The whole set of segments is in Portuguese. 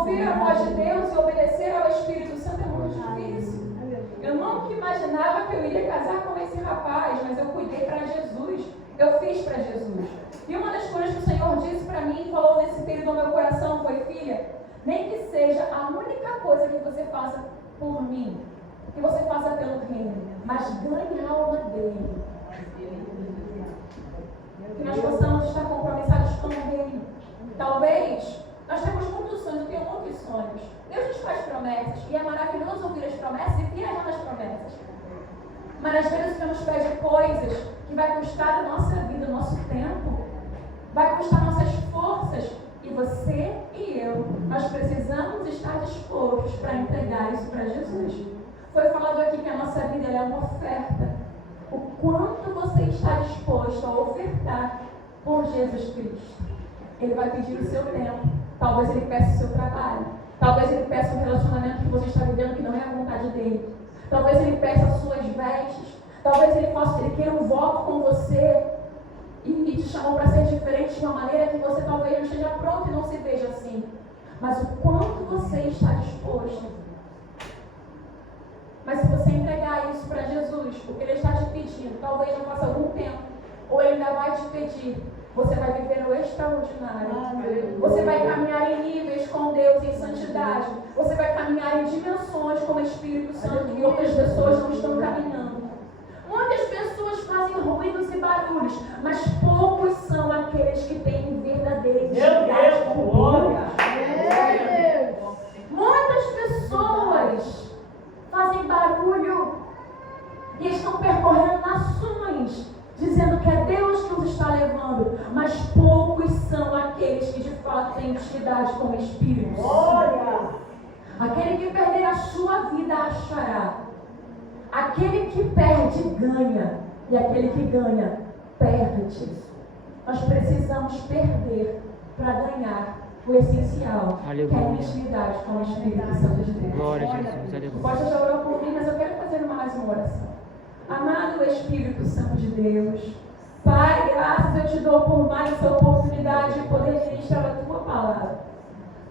ouvir a voz de Deus e obedecer ao Espírito Santo é muito difícil. Eu nunca imaginava que eu iria casar com esse rapaz, mas eu cuidei para Jesus. Eu fiz para Jesus. E uma das coisas que o Senhor disse para mim e falou nesse período no meu coração foi: filha, nem que seja a única coisa que você faça por mim, que você faça pelo reino, mas ganhe a alma dele. Que nós possamos estar compromissados com o reino. Talvez nós temos muitos sonhos, eu tenho muitos sonhos. Deus nos faz promessas e é maravilhoso ouvir as promessas e viajar nas promessas. Mas às vezes Deus nos pede coisas que vai custar a nossa vida, o nosso tempo, vai custar nossas forças. E você e eu, nós precisamos estar dispostos para entregar isso para Jesus. Foi falado aqui que a nossa vida é uma oferta. O quanto você está disposto a ofertar por Jesus Cristo? Ele vai pedir o seu tempo. Talvez ele peça o seu trabalho. Talvez ele peça o relacionamento que você está vivendo que não é a vontade dele. Talvez ele peça as suas vestes. Talvez ele queira um voto com você e te chamou para ser diferente de uma maneira que você talvez não esteja pronto e não se veja assim. Mas o quanto você está disposto. Mas se você entregar isso para Jesus, o que ele está te pedindo, talvez já faça algum tempo, ou ele ainda vai te pedir, você vai viver o extraordinário. Você vai caminhar em níveis com Deus em santidade. Você vai caminhar em dimensões com o Espírito Santo que outras pessoas não estão caminhando. Muitas pessoas fazem ruídos e barulhos, mas poucos são aqueles que têm verdadeira intimidade com Deus. Muitas pessoas fazem barulho e estão percorrendo nações, dizendo que é Deus que os está levando, mas poucos são aqueles que de fato têm intimidade com o Espírito. Aquele que perder a sua vida achará. Aquele que perde, ganha. E aquele que ganha, perde. Nós precisamos perder para ganhar o essencial, aleluia, que é a intimidade com o Espírito Santo de Deus. Glória a Jesus, aleluia. Pode já orar por mim, mas eu quero fazer mais uma oração. Amado Espírito Santo de Deus, Pai, graças eu te dou por mais essa oportunidade de poder ministrar a Tua palavra.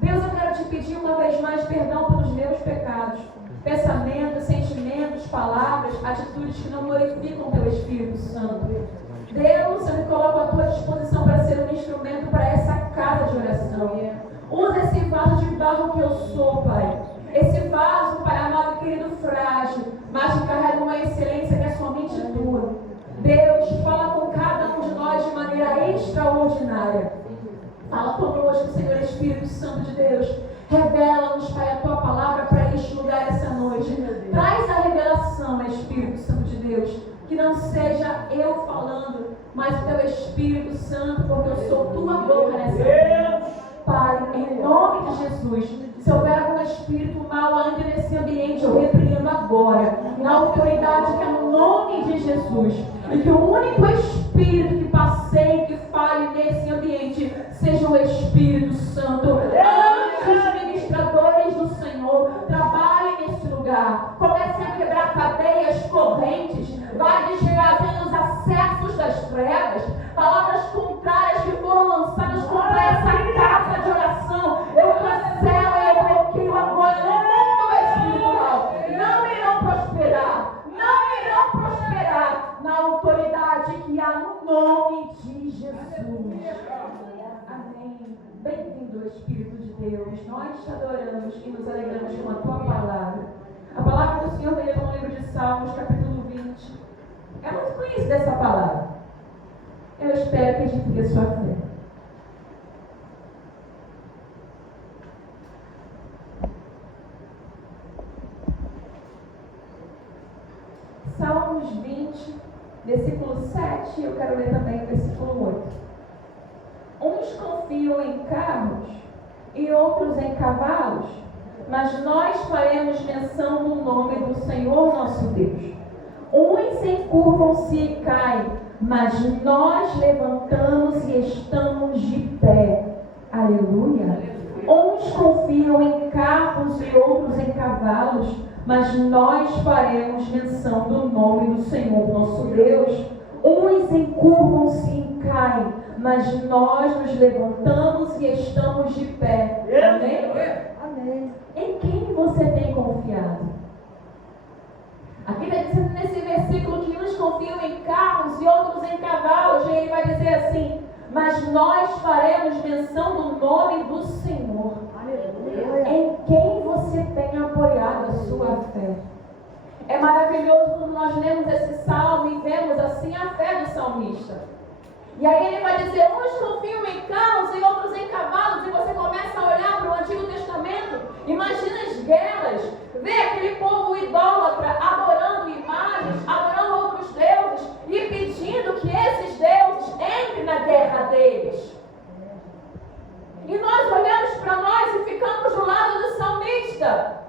Deus, eu quero te pedir uma vez mais perdão pelos meus pecados, pensamentos, sentimentos, palavras, atitudes que não glorificam o Teu Espírito Santo. Deus, eu me coloco à Tua disposição para ser um instrumento para essa casa de oração. Usa esse vaso de barro que eu sou, Pai. Esse vaso, Pai amado, querido, frágil, mas que carrega uma excelência que é somente Tua. Deus, fala com cada um de nós de maneira extraordinária. Fala conosco, Senhor Espírito Santo de Deus. Revela-nos, Pai, a Tua palavra para este lugar essa noite. Traz a revelação, Espírito Santo de Deus. Que não seja eu falando, mas o Teu Espírito Santo, porque eu sou Tua boca nessa noite. Pai, em nome de Jesus, se houver algum espírito mal ainda nesse ambiente, eu repreendo agora, na autoridade que é no nome de Jesus. E que o único espírito que passeie, que fale nesse ambiente, seja o Espírito Santo. Anjos ministradores do Senhor, trabalhem nesse lugar. Comecem a quebrar cadeias, correntes, vai desfazendo os acessos das trevas, palavras contrárias que foram lançadas contra essa casa de oração. Eu cancelo e eu bloqueio agora no mundo espiritual. Não irão prosperar. Não irão prosperar na autoridade que há no nome de Jesus. Amém. Bem-vindo, Espírito de Deus. Nós te adoramos e nos alegramos com a Tua palavra. A palavra do Senhor veio no livro de Salmos, capítulo 20. É muito conhecida essa palavra. Eu espero que edifique a sua fé. Salmos 20, versículo 7, eu quero ler também o versículo 8. Uns confiam em carros e outros em cavalos, mas nós faremos menção do nome do Senhor nosso Deus. Uns encurvam-se e caem, mas nós levantamos e estamos de pé. Aleluia. Uns confiam em carros e outros em cavalos, mas nós faremos menção do nome do Senhor nosso Deus. Uns encurvam-se e caem, mas nós nos levantamos e estamos de pé. Amém? Amém. Em quem você tem confiado? Aqui está dizendo nesse versículo que uns confiam em carros e outros em cavalos. E ele vai dizer assim: mas nós faremos menção do nome do Senhor. Aleluia. Em quem você tem apoiado a sua fé? É maravilhoso quando nós lemos esse salmo e vemos assim a fé do salmista. E aí ele vai dizer: uns confiam em carros e outros em cavalos. E você começa a olhar para o Antigo Testamento, imagina as guerras, vê aquele povo idólatra adorando imagens, adorando outros deuses e pedindo que esses deuses entrem na guerra deles. E nós olhamos para nós e ficamos do lado do salmista.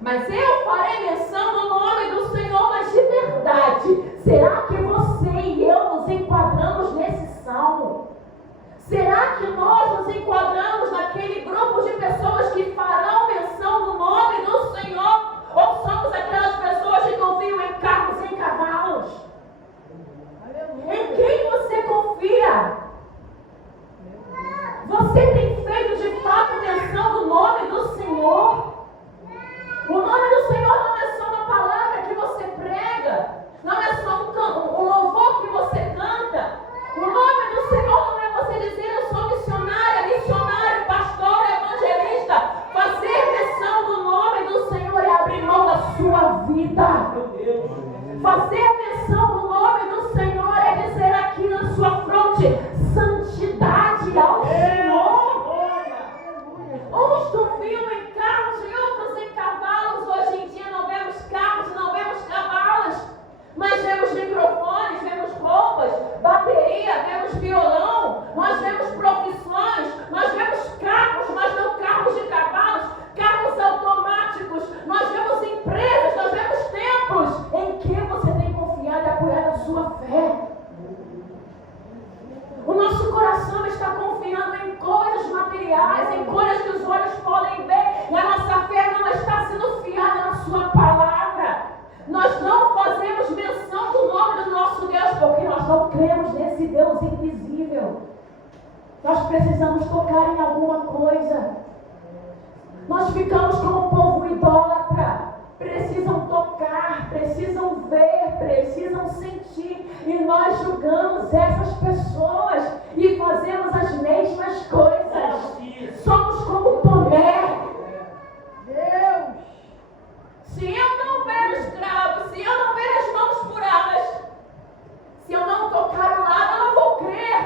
Mas eu farei menção no nome do Senhor. Mas de verdade, será que você e eu nos enquadramos nesse salmo? Será que nós nos enquadramos naquele grupo de pessoas que farão menção no nome do Senhor? Ou somos aquelas pessoas que confiam em carros e em cavalos? Em quem você confia? Você tem feito de fato menção do nome do Senhor? O nome do Senhor não é só uma palavra que você prega, não é só um louvor que você canta. O nome do Senhor não é você dizer: eu sou missionária, missionário, pastor, evangelista. Fazer menção do nome do Senhor é abrir mão da sua vida. Fazer menção do nome do Senhor é dizer aqui na sua fronte: santidade ao Senhor. Uns confiam em carros e outros em cavalos. Hoje em dia não vemos carros e não vemos cavalos, mas vemos microfones, vemos roupas, bateria, vemos violão, nós vemos profissões, nós vemos carros, mas não carros de cavalos, carros automáticos, nós vemos empresas, nós vemos templos. Em que você tem confiado e apoiado a sua fé? O nosso coração está confiando em coisas materiais, em coisas que os olhos podem ver, e a nossa fé não está sendo fiada na sua palavra. Nós não fazemos menção do nome do nosso Deus, porque nós não cremos nesse Deus invisível. Nós precisamos tocar em alguma coisa. Nós ficamos como um povo idólatra. Precisam tocar, precisam ver, precisam sentir. E nós julgamos essas pessoas e fazemos as mesmas coisas. Somos como Tomé. Deus! Se eu não ver os cravos, se eu não ver as mãos furadas, se eu não tocar o lado, eu não vou crer.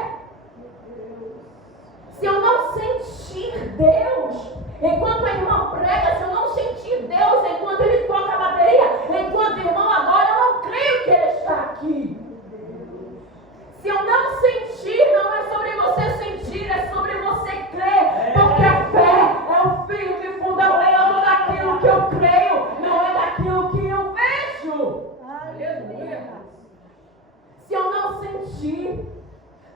Se eu não sentir Deus, enquanto a irmã prega, se eu não sentir Deus enquanto ele toca a bateria, enquanto o irmão adora, eu não creio que ele está aqui. Se eu não sentir, não é sobre você sentir, é sobre você crer. Porque a fé é o fio de fundamento daquilo que eu creio, não é daquilo que eu vejo. Aleluia. Se eu não sentir,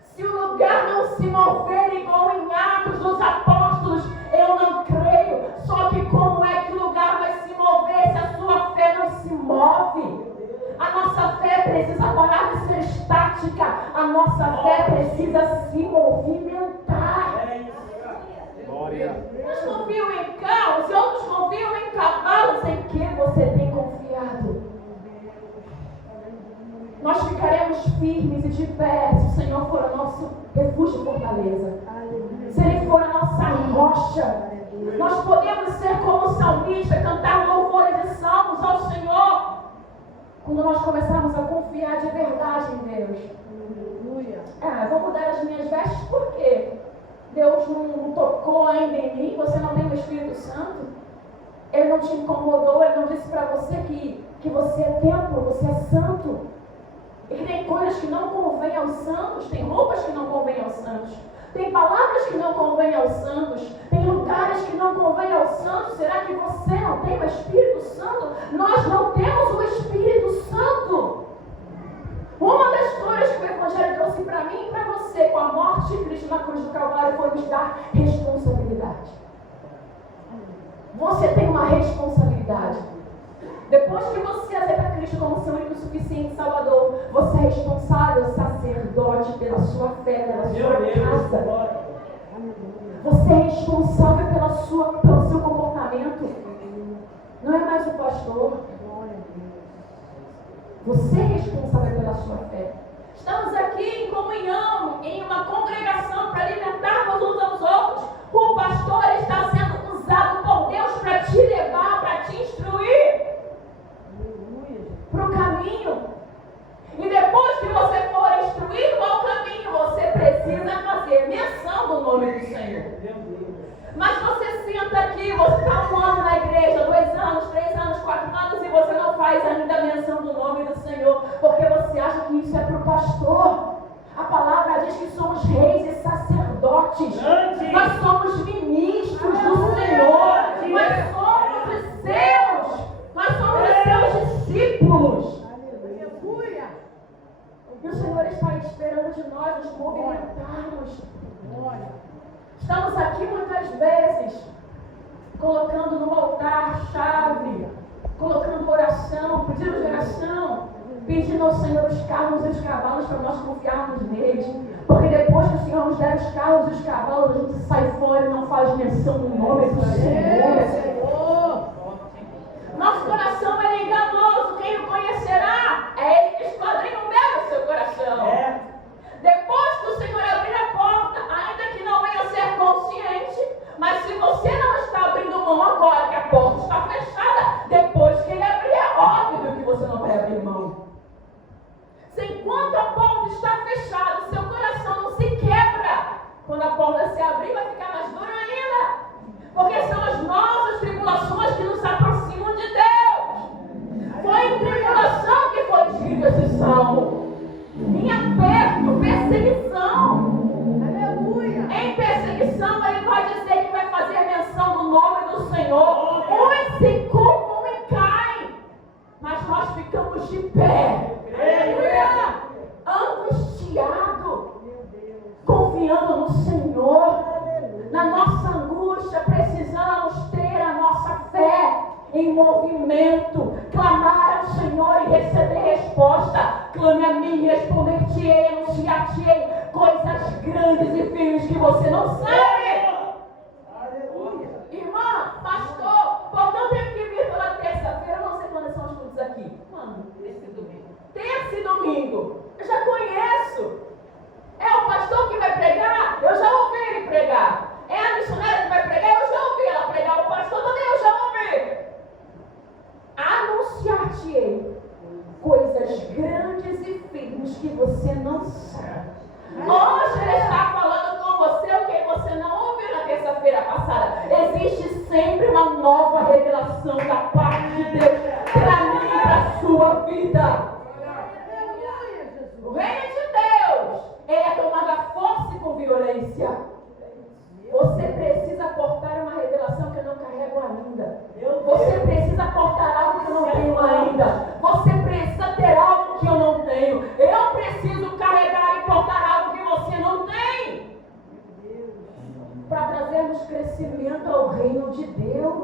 se o lugar não se mover igual em Atos dos Apóstolos, eu não creio. Só que como é que o lugar vai se mover se a sua fé não se move? A nossa fé precisa parar de ser estática. A nossa fé precisa se movimentar. Uns confiam em carros e outros confiam em cavalos. Em que você tem confiado? Nós ficaremos firmes e de pé se o Senhor for o nosso refúgio e fortaleza. Se Ele for a nossa rocha. Nós podemos ser como o salmista, cantar louvores e salmos ao Senhor quando nós começarmos a confiar de verdade em Deus. Vou mudar as minhas vestes porque Deus não tocou ainda em mim. Você não tem o Espírito Santo. Ele não te incomodou. Ele não disse para você que você é templo, você é santo. E que tem coisas que não convêm aos santos, tem roupas que não convêm aos santos, tem palavras que não convêm aos santos, tem lugares que não convêm aos santos. Será que você não tem o Espírito Santo? Nós não temos o Espírito Santo. Uma das histórias que o Evangelho trouxe para mim e para você, com a morte de Cristo na cruz do Calvário, foi nos dar responsabilidade. Você tem uma responsabilidade. Depois que você aceita Cristo como seu único e suficiente Salvador, você é responsável, sacerdote, pela sua fé, pela sua casa. Você é responsável pelo seu comportamento. Não é mais o pastor. Você é responsável pela sua fé. Estamos aqui em comunhão, em uma congregação para alimentarmos uns aos outros. O pastor está sendo usado por Deus para te levar, para te instruir para o caminho. E depois que você for instruído ao caminho, você precisa fazer menção do nome do Senhor. Mas você senta aqui, você está 1 ano na igreja, 2 anos, 3 anos, 4 anos, e você não faz ainda a menção do nome do Senhor, porque você acha que isso é para o pastor. A palavra diz que somos reis e sacerdotes. Nós somos ministros do Senhor. Nós somos os seus. Nós somos os seus discípulos. E o Senhor está esperando de nós nos movimentarmos. Estamos aqui muitas vezes colocando no altar chave, colocando oração, pedindo de oração, pedindo ao Senhor os carros e os cavalos para nós confiarmos neles. Porque depois que o Senhor nos der os carros e os cavalos, a gente sai fora e não faz menção no nome do Senhor. Nosso coração é enganoso, quem o conhecerá? É Ele que esquadrinha o meu seu coração. Depois que o Senhor abrir a porta, ainda que não venha a ser consciente, mas se você não está abrindo mão agora, que a porta está fechada, depois que Ele abrir, é óbvio que você não vai abrir mão. Se enquanto a porta está fechada, o seu coração não se quebra. Quando a porta se abrir, vai ficar mais duro ainda. Porque são as nossas tribulações que nos aproximam de Deus. Foi em tribulação que foi escrito esse salmo. Em aperto, perseguição. Aleluia. Em perseguição, ele vai dizer que vai fazer menção do nome do Senhor. Uns se curvam e caem, mas nós ficamos de pé. Aleluia. Angustiado, confiando no Senhor. Na nossa angústia, precisamos ter a nossa fé em movimento, clamar ao Senhor e receber resposta. Clame a mim, responder-te-ei, anunciar-te-ei coisas grandes e firmes que você não sabe. Aleluia. Irmã, pastor, por que eu tenho que vir pela terça-feira? Eu não sei quando são os cultos aqui. Mano, terça e domingo. Eu já conheço. É o pastor que vai pregar? Eu já ouvi ele pregar. É a missionária que vai pregar? Eu já ouvi ela pregar. O pastor também eu já ouvi. Anunciar-te-ei coisas grandes e firmes que você não sabe. Hoje ele está falando com você o que você não ouviu na terça-feira passada. Existe sempre uma nova revelação da parte de Deus para mim e para a sua vida. O reino de Deus, ele é tomado à força e com violência. Você precisa portar uma revelação que eu não carrego ainda. Você precisa portar algo que eu não tenho ainda. Você precisa ter algo que eu não tenho. Eu preciso carregar e portar algo que você não tem. Para trazermos crescimento ao reino de Deus.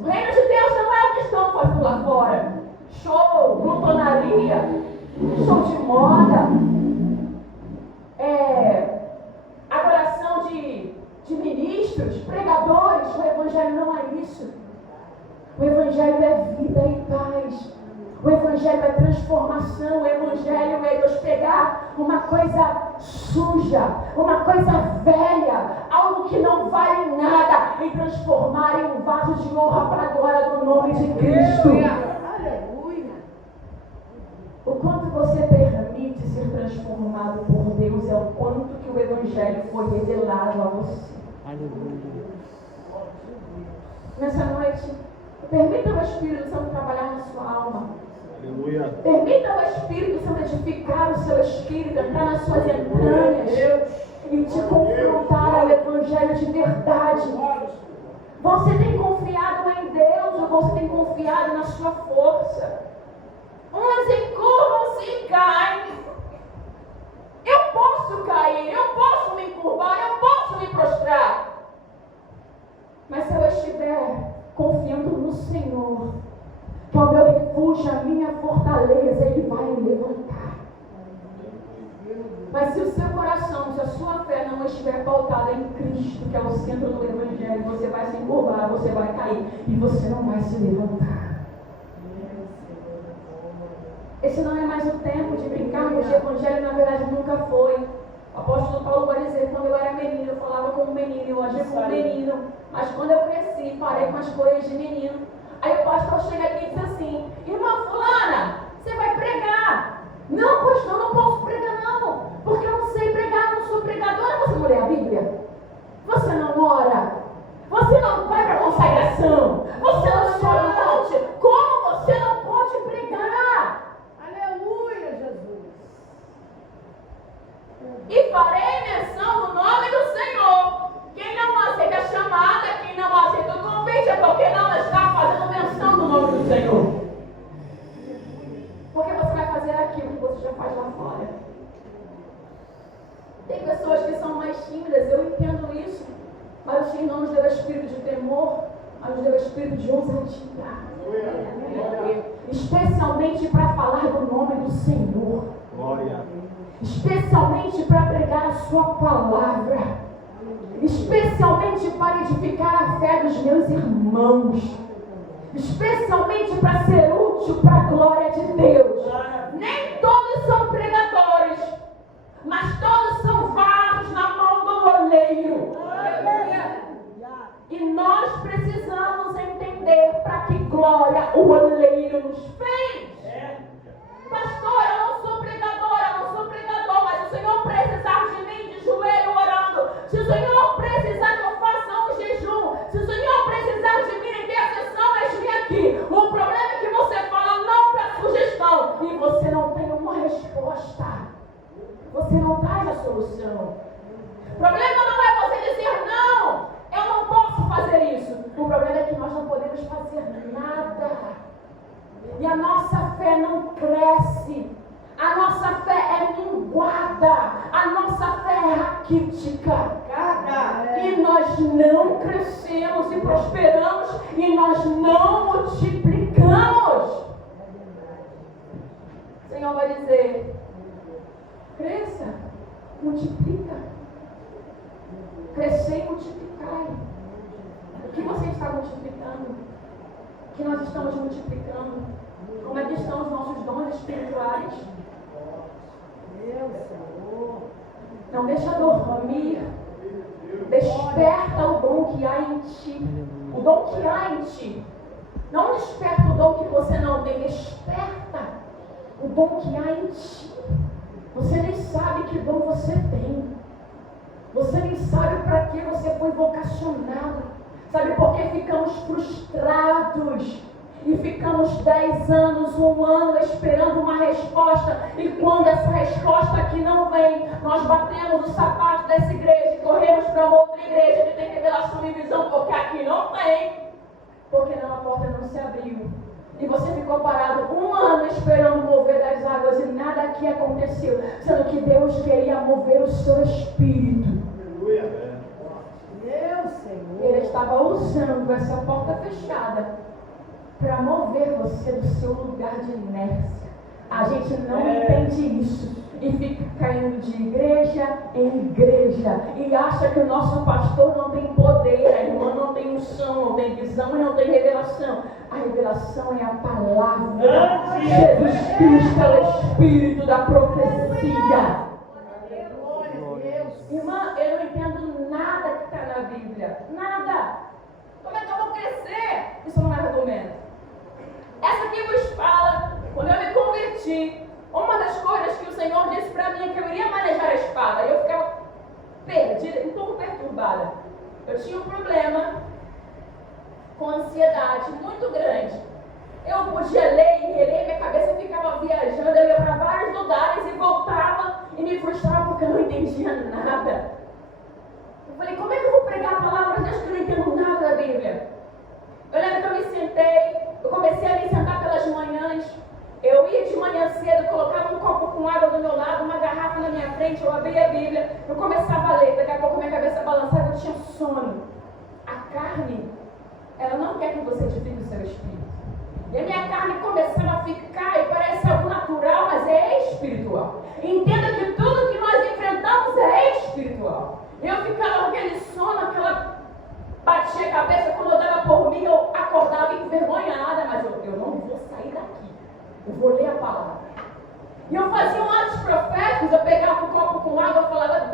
O reino de Deus não é o que estão fazendo lá fora. Show, glutonaria, show de moda. Adoração de ministros, pregadores. O Evangelho não é isso. O Evangelho é vida e paz. O Evangelho é transformação. O Evangelho é Deus pegar uma coisa suja, uma coisa velha, algo que não vale nada, e transformar em um vaso de honra para a glória do nome de Cristo. Aleluia. O quanto você permite ser transformado por Deus é o quanto que o Evangelho foi revelado a você. Aleluia. Nessa noite, permita o Espírito Santo trabalhar na sua alma. Aleluia. Permita o Espírito Santo edificar o seu espírito, entrar nas suas entranhas e te confrontar ao Evangelho de verdade. Você tem confiado em Deus ou você tem confiado na sua força? Uns encurvam-se e caem. Eu posso cair, eu posso me encurvar, eu posso me prostrar. Mas se eu estiver confiando no Senhor, que é o meu refúgio, a minha fortaleza, Ele vai me levantar. Mas se o seu coração, se a sua fé não estiver pautada em Cristo, que é o centro do Evangelho, você vai se encurvar, você vai cair e você não vai se levantar. Esse não é mais o tempo de brincarmos de Evangelho, na verdade nunca foi. O apóstolo Paulo vai dizer, quando eu era menino, eu falava como menino, eu agia como menino. Mas quando eu cresci, parei com as coisas de menino. Aí o pastor chega aqui e diz assim, irmã fulana, você vai pregar. Não, pastor, não posso pregar não, porque eu não sei pregar, não sou pregadora. Você não lê a Bíblia? Você não ora? Você não vai para a consagração? Você não sobe o monte? Como você não pode pregar? Aleluia, Jesus. E farei menção do nome do Senhor. Quem não aceita a chamada, quem não aceita o convite, é porque não está fazendo menção do nome do Senhor. Porque você vai fazer aquilo que você já faz lá fora. Tem pessoas que são mais tímidas, eu entendo isso. Mas o Senhor não nos deu espírito de temor, mas nos deu espírito de ousadia. Especialmente para falar do nome do Senhor. Glória. Especialmente para pregar a sua palavra. Especialmente para edificar a fé dos meus irmãos. Especialmente para ser útil para a glória de Deus. Nem todos são pregadores, mas todos são vasos na mão do oleiro. E nós precisamos entender para que glória o oleiro nos fez. Pastor, eu não sou pregador, mas o Senhor precisar de mim de joelho orando, se o Senhor precisar que eu faça um jejum, se o Senhor precisar de mim em intercessão, eis-me aqui. O problema é que você fala não para sugestão e você não tem uma resposta. Você não traz a solução. O problema não é você dizer não, eu não posso fazer isso. O problema é que nós não podemos fazer nada. E a nossa fé não cresce. A nossa fé é minguada. A nossa fé é raquítica. E nós não crescemos e prosperamos. E nós não multiplicamos. O Senhor vai dizer, cresça, multiplica. Crescer e multiplicar. O que você está multiplicando? O que nós estamos multiplicando? Como é que estão os nossos dons espirituais? Não deixa dormir. Desperta o dom que há em ti. O dom que há em ti. Não desperta o dom que você não tem. Desperta o dom que há em ti. Você nem sabe que dom você tem. Você nem sabe para que você foi vocacionado. Sabe por que ficamos frustrados? E ficamos 10 anos, 1 ano esperando uma resposta. E quando essa resposta aqui não vem, nós batemos o sapato dessa igreja e corremos para uma outra igreja que tem revelação e visão, porque aqui não tem. Porque não, a porta não se abriu. E você ficou parado 1 ano esperando o mover das águas e nada aqui aconteceu. Sendo que Deus queria mover o seu espírito. Aleluia. Meu Senhor. Ele estava usando essa porta fechada para mover você do seu lugar de inércia. A gente não entende isso e fica caindo de igreja em igreja e acha que o nosso pastor não tem poder, a irmã não tem unção, não tem visão e não tem revelação. A revelação é a palavra. Jesus Cristo é o Espírito da profecia. Irmã, eu não entendo nada que está na Bíblia. Nada. Como é que eu vou crescer? Isso não é argumento. Essa aqui vos fala, quando eu me converti, uma das coisas que o Senhor disse para mim é que eu iria manejar a espada. E eu ficava perdida, um pouco perturbada. Eu tinha um problema com ansiedade muito grande. Eu podia ler e reler, minha cabeça ficava viajando, eu ia para vários lugares e voltava e me frustrava porque eu não entendia nada. Eu falei, como é que eu vou pregar a palavra de Deus que eu não entendo nada da Bíblia? Eu lembro que eu me sentei, eu comecei a me sentar pelas manhãs. Eu ia de manhã cedo, colocava um copo com água do meu lado, uma garrafa na minha frente, eu abria a Bíblia, eu começava a ler, daqui a pouco minha cabeça balançava, eu tinha sono. A carne, ela não quer que você edifique o seu espírito. E a minha carne começava a ficar, e parece algo natural, mas é espiritual. Entenda que tudo que nós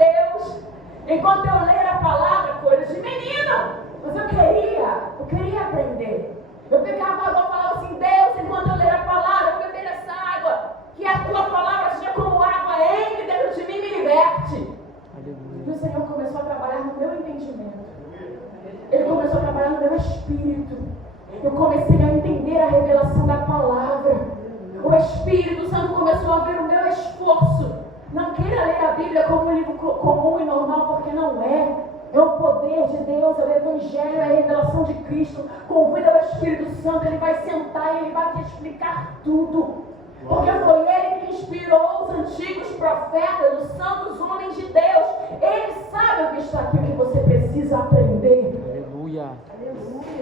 Deus, enquanto eu ler a palavra, coisas de menino. Mas eu queria aprender. Eu pegava água e falava assim: Deus, enquanto eu ler a palavra, eu beber essa água, que a tua palavra seja como água, entre dentro de mim e me liberte. E o Senhor começou a trabalhar no meu entendimento. Ele começou a trabalhar no meu espírito. Eu comecei a entender a revelação da palavra. O Espírito Santo começou a ver o meu esforço. Não queira ler a Bíblia como um livro comum e normal, porque não é. É o poder de Deus, é o Evangelho, é a revelação de Cristo. Convida o Espírito Santo, Ele vai sentar e Ele vai te explicar tudo. Porque foi Ele que inspirou os antigos profetas, os santos homens de Deus. Ele sabe o que está aqui, o que você precisa aprender. Aleluia.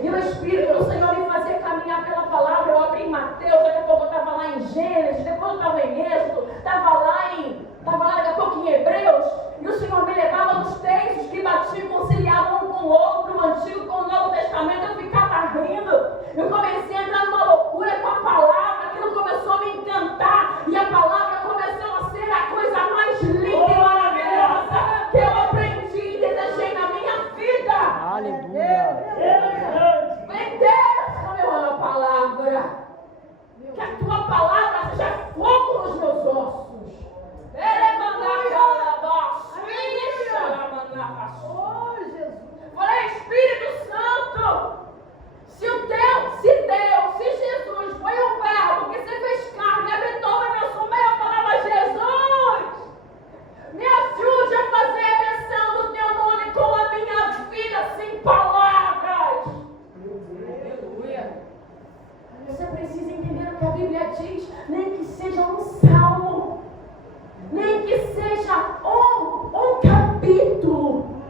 E o Espírito do Senhor me fazia caminhar pela palavra. Eu abri em Mateus, daqui a pouco eu estava lá em Gênesis, depois eu estava em Êxodo, estava lá daqui a pouco em Hebreus. E o Senhor me levava nos textos que batiam, conciliavam um com o outro, o Antigo com o Novo Testamento. Eu ficava rindo. Eu comecei a entrar numa loucura com a palavra. Aquilo começou a me encantar. E a palavra começou a ser a coisa mais linda e maravilhosa que eu aprendi e desejei na minha vida. Aleluia. Meu Deus, eu amo a palavra. Que a tua palavra seja fogo nos meus ossos. Falei, Espírito Santo, se Jesus foi o verbo que se fez carne, habitou na minha sombra, eu falava: Jesus, me ajude a fazer a menção do teu nome com a minha vida sem palavras. Aleluia. Você precisa entender o que a Bíblia diz, nem que seja um salmo, nem que seja um capítulo.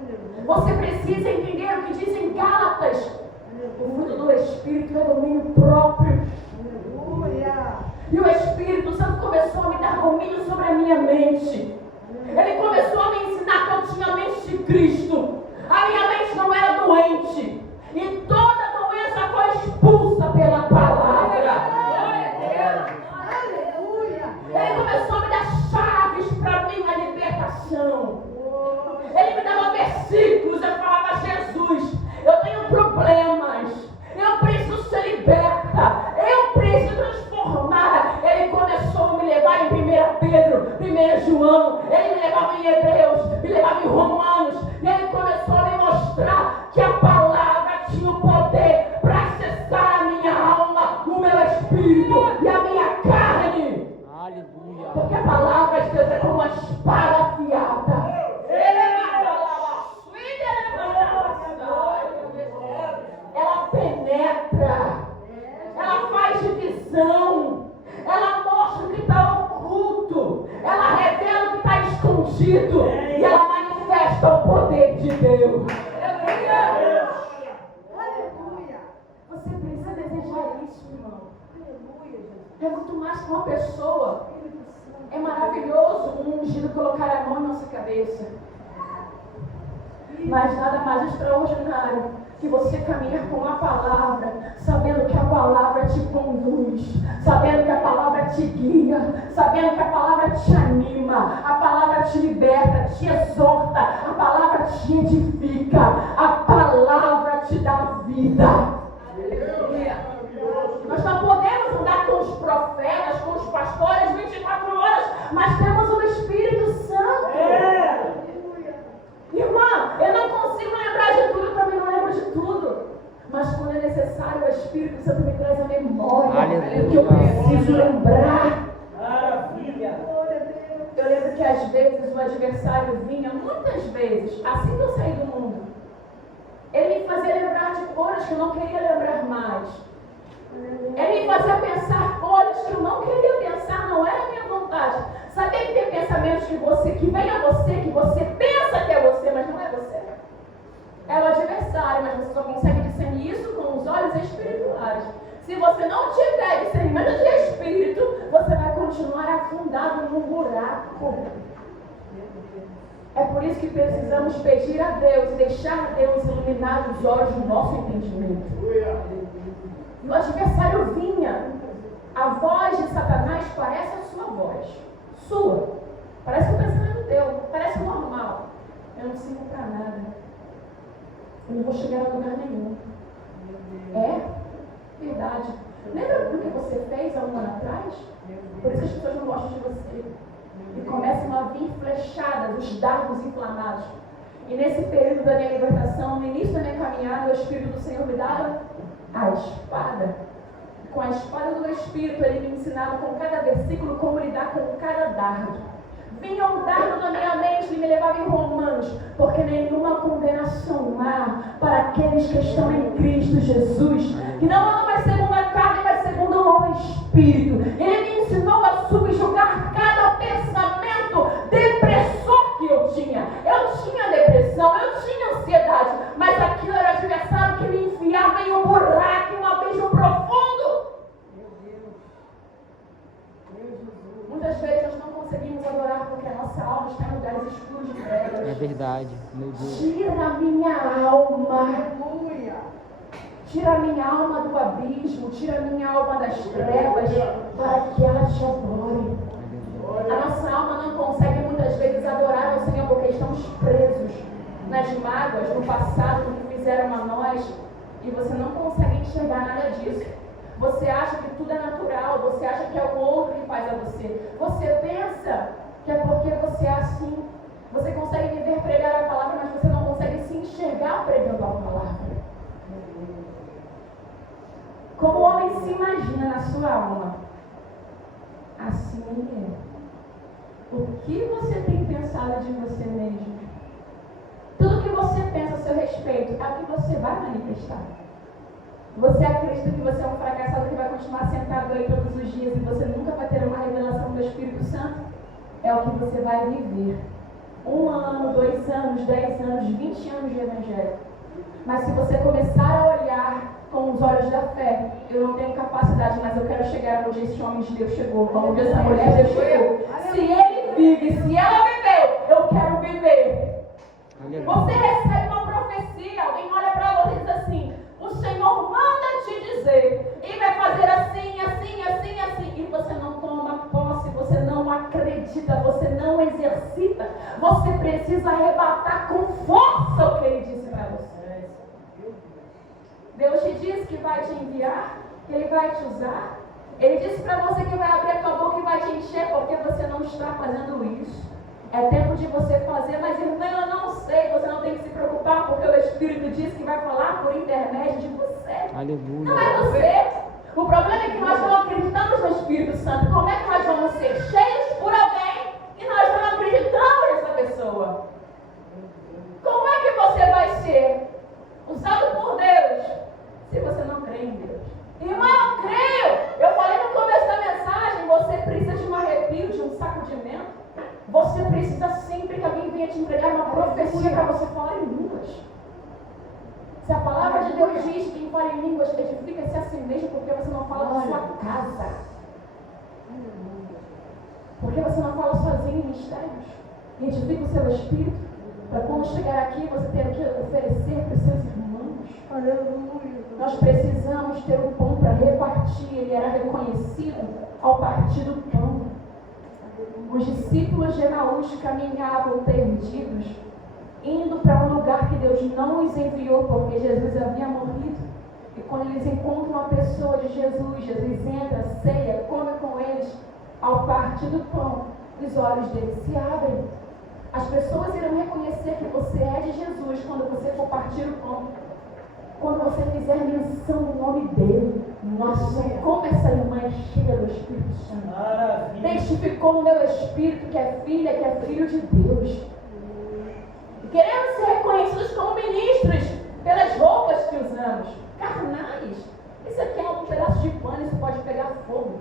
Você precisa entender o que diz em Gálatas: o fruto do Espírito é domínio próprio. E o Espírito Santo começou a me dar domínio sobre a minha mente. Ele começou a me ensinar que eu tinha a mente de Cristo. A minha mente não era doente. E toda doença foi expulsa pela palavra. Aleluia. Ele começou a me dar chaves para minha libertação. Ele me dava versículos. Eu falava: Jesus, eu tenho problemas. Eu preciso ser liberta. Eu preciso transformar. Ele começou a me levar em 1 Pedro, 1 João. Ele me levava em Hebreus, me levava em Romanos. E ele começou a me mostrar que a palavra tinha o poder para acessar a minha alma, o meu espírito e a minha carne. Aleluia. Porque a palavra de Deus é como uma espada afiada. Ela penetra, ela faz divisão, ela mostra o que está oculto, ela revela o que está escondido e ela manifesta o poder de Deus. Você precisa desejar isso, irmão. É muito mais que uma pessoa. É maravilhoso um ungido colocar a mão na nossa cabeça. Mas nada mais extraordinário que você caminhar com a palavra, sabendo que a palavra te conduz, sabendo que a palavra te guia, sabendo que a palavra te anima, a palavra te liberta, te exorta, a palavra te edifica, a palavra te dá vida. Nós não podemos andar com os profetas, com os pastores 24 horas, mas temos o Espírito Santo. Irmã, eu não consigo lembrar de tudo, eu também não lembro de tudo. Mas quando é necessário, o Espírito Santo me traz a memória do que eu preciso lembrar. Maravilha! Eu lembro que às vezes o adversário vinha, muitas vezes, assim que eu saí do mundo. Ele me fazia lembrar de coisas que eu não queria lembrar mais. Ele me fazia pensar coisas que eu não queria pensar, não era a minha vontade. Sabia que tem pensamentos que vem a você, que você pensa que é você, mas não é você. É o adversário, mas você só consegue discernir isso com os olhos espirituais. Se você não tiver discernimento de espírito, você vai continuar afundado num buraco. É por isso que precisamos pedir a Deus e deixar Deus iluminar os olhos do nosso entendimento. E o adversário vinha. A voz de Satanás parece a sua voz. Sua. Parece um pensamento teu. Parece normal. eu não vou chegar a lugar nenhum. É verdade. Lembra do que você fez há um ano atrás? Por isso as pessoas não gostam de você. E começam a vir flechadas, os dardos inflamados. E nesse período da minha libertação, no início da minha caminhada, o Espírito do Senhor me dava a espada. Com a espada do Espírito, Ele me ensinava com cada versículo como lidar com cada dardo. Vinha um dardo na minha mente e me levava em Romanos, porque nenhuma condenação há para aqueles que estão em Cristo Jesus, que não andam mais segundo a carne, mas segundo o Espírito. Ele me ensinou a subjugar cada pensamento depressor que eu tinha. Eu tinha depressão, eu tinha ansiedade, mas aquilo era adversário que me enfiava em um buraco, em um abismo profundo. Muitas vezes nós não conseguimos adorar porque a nossa alma está em lugares escuros de trevas. É verdade, meu Deus. Tira a minha alma. Tira a minha alma do abismo. Tira a minha alma das trevas para que ela te adore. A nossa alma não consegue muitas vezes adorar ao Senhor porque estamos presos nas mágoas, no passado, no que fizeram a nós. E você não consegue enxergar nada disso. Você acha que tudo é natural, você acha que é o outro que faz a você. Você pensa que é porque você é assim. Você consegue viver pregar a palavra, mas você não consegue se enxergar pregando a palavra. Como o homem se imagina na sua alma, assim ele é. O que você tem pensado de você mesmo? Tudo que você pensa a seu respeito é o que você vai manifestar. Você acredita que você é um fracassado que vai continuar sentado aí todos os dias e você nunca vai ter uma revelação do Espírito Santo? É o que você vai viver. 1 ano, 2 anos, 10 anos, 20 anos de evangelho. Mas se você começar a olhar com os olhos da fé, eu não tenho capacidade, mas eu quero chegar onde esse homem de Deus chegou, onde essa mulher de Deus chegou. Se ele vive, se ela viveu, eu quero viver. Você recebe uma profecia, alguém olha para você e diz assim: o Senhor manda te dizer, e vai fazer assim, assim, assim, assim, e você não toma posse, você não acredita, você não exercita, você precisa arrebatar com força o que Ele disse para você. Deus te disse que vai te enviar, que Ele vai te usar. Ele disse para você que vai abrir a tua boca e vai te encher, porque você não está fazendo isso. É tempo de você fazer, mas irmã, eu não sei, você não tem que se preocupar, porque o Espírito diz que vai falar por intermédio de você. Aleluia. Não é você. O problema é que nós não acreditamos no Espírito Santo. Como é que nós vamos ser cheios por alguém e nós não acreditamos nessa pessoa? Como é que você vai ser usado por Deus se você não crê em Deus? Irmã, eu creio. Eu falei no começo da mensagem, você precisa de um arrepio, de um sacudimento. Você precisa sempre que alguém venha te entregar uma profecia para você falar em línguas. Se a palavra de Deus diz que quem fala em línguas edifica-se a si mesmo, porque você não fala na sua casa. Porque você não fala sozinho em mistérios. E edifica o seu espírito, para quando chegar aqui você ter o que oferecer para os seus irmãos. Aleluia. Nós precisamos ter um pão para repartir. Ele era reconhecido ao partir do pão. Os discípulos de Emaús caminhavam perdidos, indo para um lugar que Deus não os enviou, porque Jesus havia morrido. E quando eles encontram a pessoa de Jesus, Jesus entra, ceia, come com eles. Ao partir do pão, os olhos deles se abrem. As pessoas irão reconhecer que você é de Jesus quando você for partir o pão. Quando você fizer menção do nome dele. Nossa, como essa irmã é cheia do Espírito Santo. Testificou no meu espírito que é filha, que é filho de Deus. E queremos ser reconhecidos como ministros pelas roupas que usamos. Carnais. Isso aqui é um pedaço de pano, isso pode pegar fogo.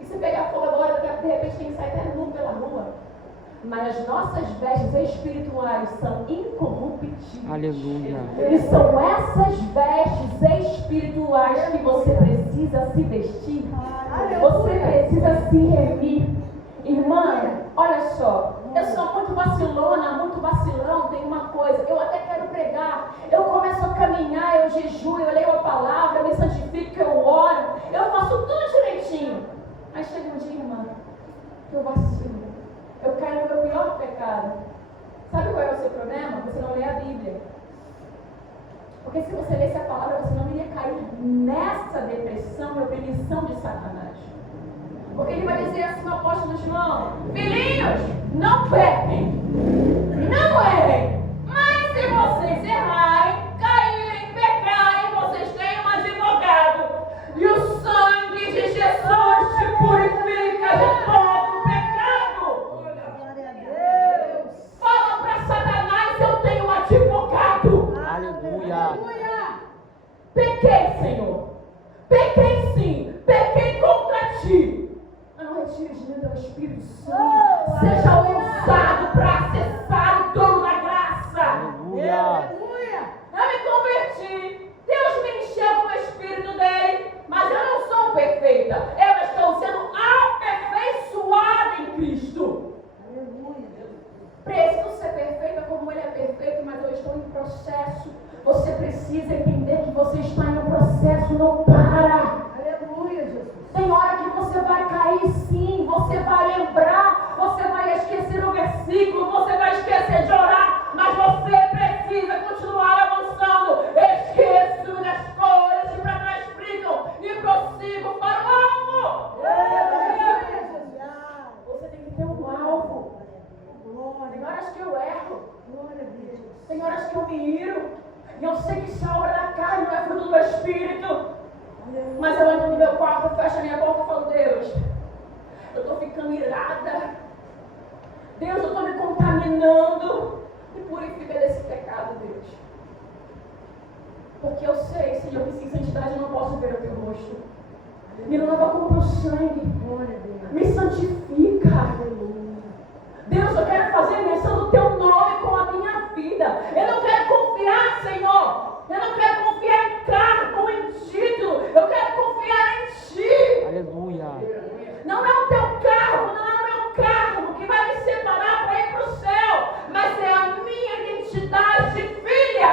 E se pegar fogo agora, de repente tem que sair até nu pela rua. Mas as nossas vestes espirituais são incorruptíveis. Aleluia. E são essas vestes espirituais que você precisa se vestir. Você precisa se remir. Irmã, olha só. Eu sou muito vacilona, muito vacilão. Tem uma coisa, eu até quero pregar. Eu começo a caminhar, eu jejuo, eu leio a palavra, eu me santifico, eu oro. Eu faço tudo direitinho. Mas chega um dia, irmã, que eu vacilo. Eu caio no meu pior pecado. Sabe qual é o seu problema? Você não lê a Bíblia. Porque se você lesse a palavra, você não iria cair nessa depressão e opressão de Satanás. Porque ele vai dizer assim no apóstolo João: filhinhos, não pequem, não errem, mas se vocês errarem, caírem, pecarem, vocês têm um advogado, e o sangue de Jesus te purifica de todo pecado. Glória a Deus. Fala para Satanás: eu tenho um advogado. Aleluia. Pequei, Senhor. Pequei sim. Pequei contra ti. Não retire de mim teu Espírito Santo. Seja usado para acessar o trono da graça. Aleluia. Aleluia. Eu me converti. Deus me encheu com o Espírito dele. Mas eu não sou perfeita. Eu estou sendo aperfeiçoada em Cristo. Aleluia. Preciso ser perfeita como ele é perfeito, mas eu estou em processo. Você precisa entender que você está em um processo, não para. Aleluia, Jesus. Tem hora que você vai cair sim, você vai lembrar, você vai esquecer o versículo, você vai esquecer de orar, mas você precisa continuar avançando. Esqueço das coisas que para trás ficam e prossigo para o alvo. Aleluia, Jesus. Você tem que ter um alvo. Tem Glória. horas que eu erro, Glória a Deus. tem horas que eu me iro, e eu sei que isso é obra da carne, não é fruto do meu espírito. Mas eu entro no meu quarto, fecho a minha boca e falo: Deus, eu estou ficando irada. Deus, eu estou me contaminando. Me purifica desse pecado, Deus. Porque eu sei, Senhor, que sem santidade eu não posso ver o teu rosto. Me lava com o teu sangue. Glória a Deus. Me santifica. Deus, eu quero fazer menção do teu nome com a minha vida. Eu não quero confiar, Senhor. Eu não quero confiar em cargo, em título. Eu quero confiar em ti. Aleluia. Não é o teu cargo, não é o meu cargo que vai me separar para ir para o céu. Mas é a minha identidade de filha.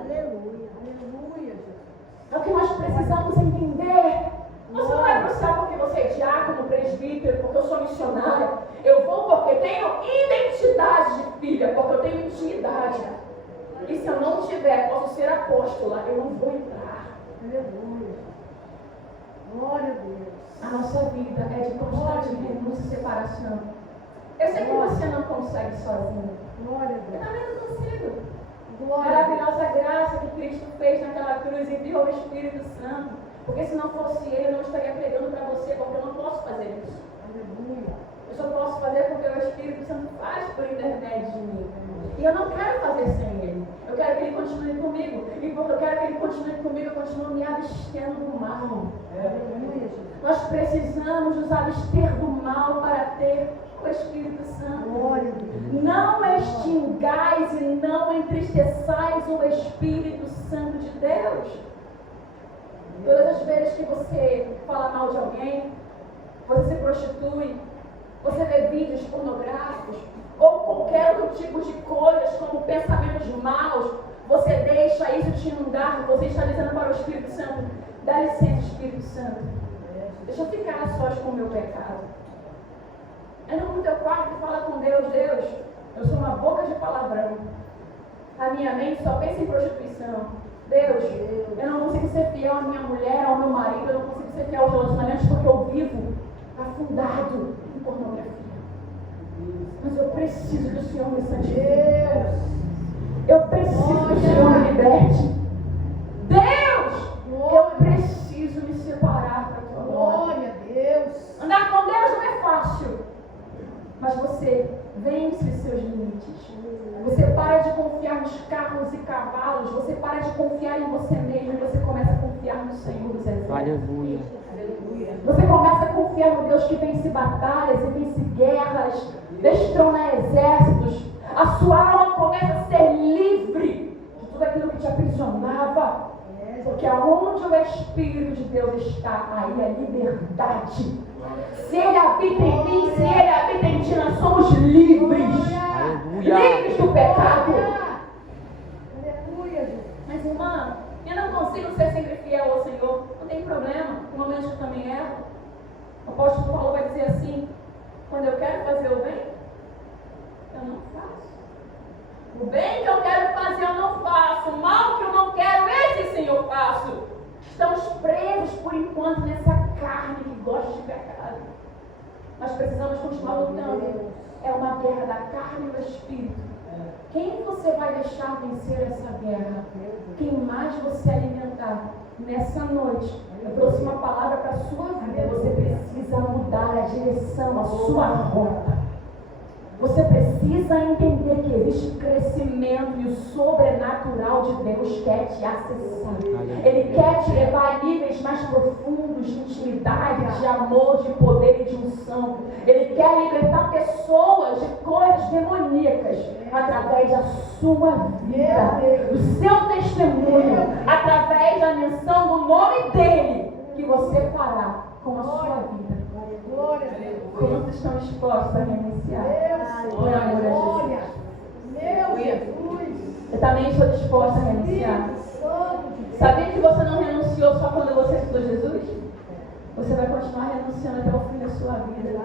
Aleluia. Aleluia, Jesus. É o que nós precisamos entender. Você não vai para o céu porque você é diácono, presbítero, porque eu sou missionária. Eu vou porque tenho identidade de filha, porque eu tenho intimidade. E se eu não tiver, posso ser apóstola, eu não vou entrar. Aleluia. Glória a Deus. A nossa vida é de constante renúncia e separação. Eu sei que você não consegue sozinho. Glória a Eu Deus. também não consigo. Glória a Deus. Maravilhosa graça que Cristo fez naquela cruz, enviou o Espírito Santo. Porque se não fosse Ele, eu não estaria pregando para você, porque eu não posso fazer isso. Aleluia. Eu só posso fazer porque o Espírito Santo faz por intermédio de mim. E eu não quero fazer sem Ele. Eu quero que Ele continue comigo. E porque eu quero que Ele continue comigo, eu continuo me abstendo do mal. Aleluia, Jesus. Nós precisamos nos abster do mal para ter o Espírito Santo. Glória a Deus. Não extingais e não entristeçais o Espírito Santo de Deus. Todas as vezes que você fala mal de alguém, você se prostitui, você vê vídeos pornográficos, ou qualquer outro tipo de coisas, como pensamentos maus, você deixa isso te inundar, você está dizendo para o Espírito Santo: dá licença, Espírito Santo, deixa eu ficar a sós com o meu pecado. Entra no teu quarto e fala com Deus: Deus, eu sou uma boca de palavrão, a minha mente só pensa em prostituição. Deus, eu não consigo ser fiel à minha mulher, ao meu marido, eu não consigo ser fiel aos relacionamentos porque eu vivo afundado em pornografia. Mas eu preciso que o Senhor me santifique. Eu preciso que o Senhor me liberte. Deus, eu preciso me separar para a tua glória. Glória a Deus. Andar com Deus não é fácil, mas você vence os seus limites. Você para de confiar nos carros e cavalos, você para de confiar em você mesmo e você começa a confiar no Senhor dos Exércitos. Aleluia. Você começa a confiar no Deus que vence batalhas e vence guerras, destrona exércitos. A sua alma começa a ser livre de tudo aquilo que te aprisionava. Porque aonde o Espírito de Deus está, aí é liberdade. Se Ele habita em mim, se Ele habita em ti, nós somos livres. Aleluia. Livres do pecado. Aleluia, Jesus. Mas irmã, eu não consigo ser sempre fiel ao Senhor. Não tem problema, no momento que eu também erro. O apóstolo Paulo vai dizer assim: quando eu quero fazer o bem, eu não faço. O bem que eu quero fazer eu não faço. O mal que eu não presos por enquanto nessa carne que gosta de pecado. Mas precisamos continuar lutando. É uma guerra da carne e do espírito. Quem você vai deixar vencer essa guerra? Quem mais você alimentar? Nessa noite, eu trouxe uma palavra para a sua vida. Você precisa mudar a direção, a sua rota. Você precisa entender que existe crescimento e o sobrenatural de Deus quer te acessar. Ele quer te levar a níveis mais profundos de intimidade, de amor, de poder e de unção. Ele quer libertar pessoas de coisas demoníacas através da sua vida, do seu testemunho, através da menção do nome dele, que você fará com a sua vida. Quantos estão dispostos a renunciar? Por amor a Jesus. Meu Jesus. Eu também estou disposta a renunciar. Sabia que você não renunciou só quando você estudou Jesus? Você vai continuar renunciando até o fim da sua vida.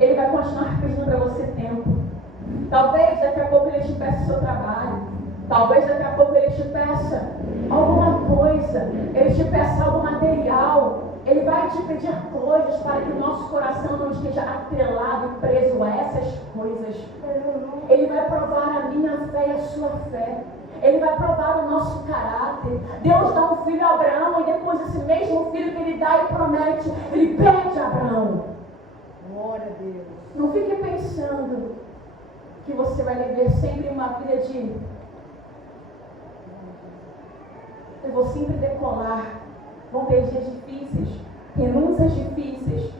Ele vai continuar pedindo para você tempo. Talvez daqui a pouco ele te peça o seu trabalho. Talvez daqui a pouco ele te peça alguma coisa. Ele te peça algo material. Ele vai te pedir coisas para que o nosso coração não esteja atrelado e preso a essas coisas. Ele vai provar a minha fé e a sua fé. Ele vai provar o nosso caráter. Deus dá um filho a Abraão e depois esse mesmo filho que ele dá e promete, ele pede a Abraão. Glória a Deus. Não fique pensando que você vai viver sempre uma vida de eu vou sempre decolar. Vão ter dias difíceis, renúncias difíceis.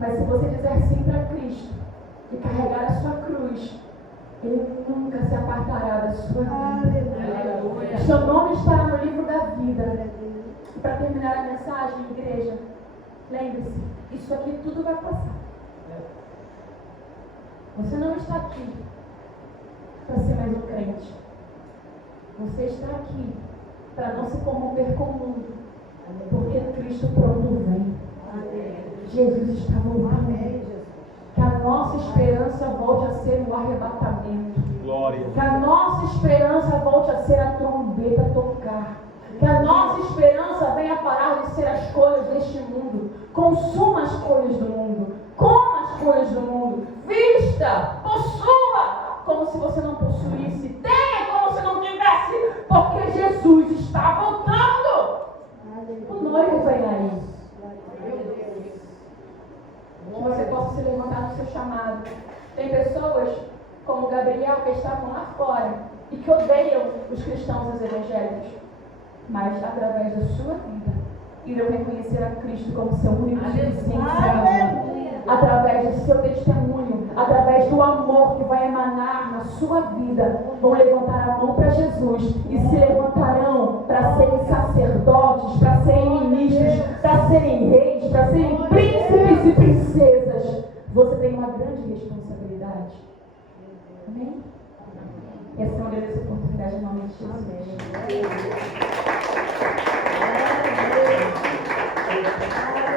Mas se você dizer sim para Cristo e carregar a sua cruz, Ele nunca se apartará da sua vida. Seu nome estará no livro da vida. E para terminar a mensagem, igreja, lembre-se, isso aqui tudo vai passar. Você não está aqui para ser mais um crente. Você está aqui para não se corromper com o mundo, porque Cristo pronto vem. Jesus está voltando. Que a nossa esperança volte a ser o arrebatamento. Glória. Que a nossa esperança volte a ser a trombeta tocar. Que a nossa esperança venha parar de ser as coisas deste mundo. Consuma as coisas do mundo. Coma as coisas do mundo. Vista, possua como se você não possuísse. Tenha como se não tivesse. Porque Jesus está voltando. O noivo vem aí. Que você possa se levantar no seu chamado. Tem pessoas como Gabriel que estavam lá fora e que odeiam os cristãos e os evangélicos. Mas através da sua vida irão reconhecer a Cristo como seu único suficiente Salvador. Através do seu testemunho, através do amor que vai emanar na sua vida, vão levantar a mão para Jesus e se levantarão para serem sacerdotes, para serem ministros, para serem reis, para serem príncipes e princesas. Você tem uma grande responsabilidade. Amém? E essa é uma grande oportunidade em nome de Jesus. Amém.